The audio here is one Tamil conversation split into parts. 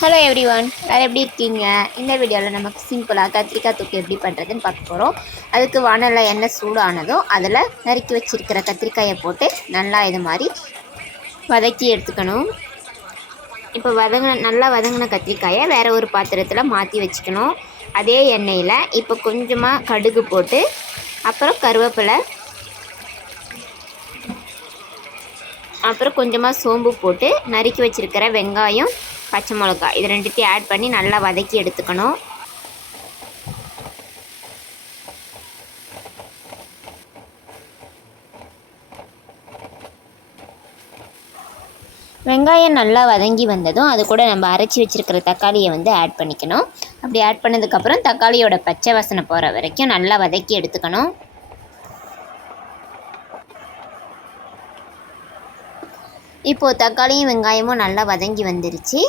ஹலோ எவ்ரிவன், வேறு எப்படி இருக்கீங்க? இந்த வீடியோவில் நமக்கு சிம்பிளாக கத்திரிக்காய் தொக்கு எப்படி பண்ணுறதுன்னு பார்க்க போகிறோம். அதுக்கு வானலில் எண்ணெய் சூடானதும் அதில் நறுக்கி வச்சுருக்கிற கத்திரிக்காயை போட்டு நல்லா இது மாதிரி வதக்கி எடுத்துக்கணும். இப்போ நல்லா வதங்கின கத்திரிக்காயை வேறு ஒரு பாத்திரத்தில் மாற்றி வச்சுக்கணும். அதே எண்ணெயில் இப்போ கொஞ்சமாக கடுகு போட்டு அப்புறம் கருவேப்பிலை, அப்புறம் கொஞ்சமாக சோம்பு போட்டு நறுக்கி வச்சுருக்கிற வெங்காயம், பச்சை மிளகாய் இது ரெண்டுத்தையும் ஆட் பண்ணி நல்லா வதக்கி எடுத்துக்கணும். வெங்காயம் நல்லா வதங்கி வந்ததும் அது கூட நம்ம அரைச்சி வச்சுருக்கிற தக்காளியை ஆட் பண்ணிக்கணும். அப்படி ஆட் பண்ணதுக்கப்புறம் தக்காளியோட பச்சை வாசனை போகிற வரைக்கும் நல்லா வதக்கி எடுத்துக்கணும். இப்போது தக்காளியும் வெங்காயமும் நல்லா வதங்கி வந்துருச்சு.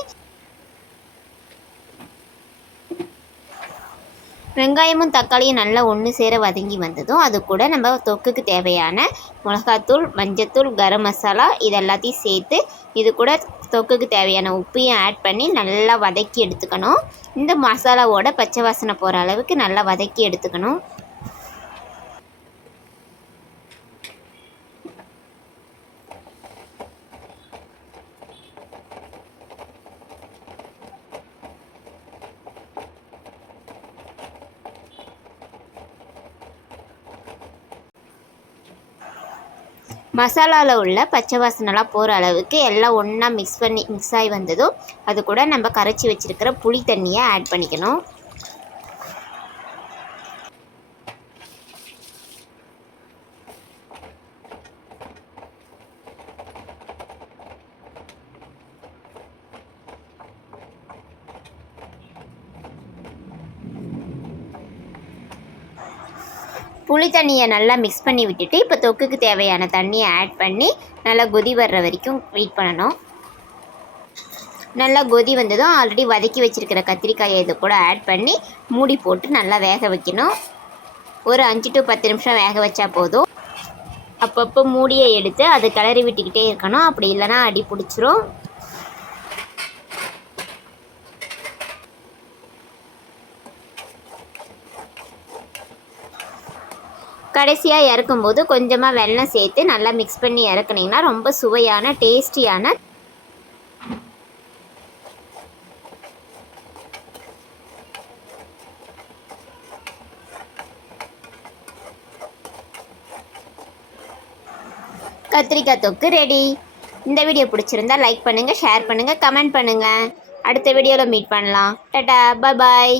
வெங்காயமும் தக்காளியும் நல்லா ஒன்று சேர வதங்கி வந்ததும் அது கூட நம்ம தொக்குக்கு தேவையான மிளகாத்தூள், மஞ்சத்தூள், கரம் மசாலா இது எல்லாத்தையும் சேர்த்து இது கூட தொக்குக்கு தேவையான உப்பையும் ஆட் பண்ணி நல்லா வதக்கி எடுத்துக்கணும். இந்த மசாலாவோட பச்சை வாசனை போகிற அளவுக்கு நல்லா வதக்கி எடுத்துக்கணும். மசாலாவில் உள்ள பச்சை வாசனைலாம் போகிற அளவுக்கு எல்லாம் ஒன்றா மிக்ஸ் ஆகி வந்ததும் அது கூட நம்ம கரைச்சி வச்சுருக்கிற புளி தண்ணியை ஆட் பண்ணிக்கணும். புளி தண்ணியை நல்லா மிக்ஸ் பண்ணி விட்டுட்டு இப்போ தொக்குக்கு தேவையான தண்ணியை ஆட் பண்ணி நல்லா கொதி வர்ற வரைக்கும் வெயிட் பண்ணணும். நல்லா கொதி வந்ததும் ஆல்ரெடி வதக்கி வச்சுருக்கிற கத்திரிக்காயை இது கூட ஆட் பண்ணி மூடி போட்டு நல்லா வேக வைக்கணும். ஒரு 5 to 10 நிமிஷம் வேக வச்சா போதும். அப்பப்போ மூடியை எடுத்து அது கிளறி விட்டுக்கிட்டே இருக்கணும், அப்படி இல்லைனா அடி பிடிச்சிரும். கடைசியாக இறக்கும்போது கொஞ்சமாக வெல்லம் சேர்த்து நல்லா மிக்ஸ் பண்ணி இறக்குனீங்கன்னா ரொம்ப சுவையான டேஸ்டியான கத்திரிக்காய் தொக்கு ரெடி. இந்த வீடியோ பிடிச்சிருந்தா லைக் பண்ணுங்கள், ஷேர் பண்ணுங்கள், கமெண்ட் பண்ணுங்கள். அடுத்த வீடியோவில் மீட் பண்ணலாம். டாடா, பாய்.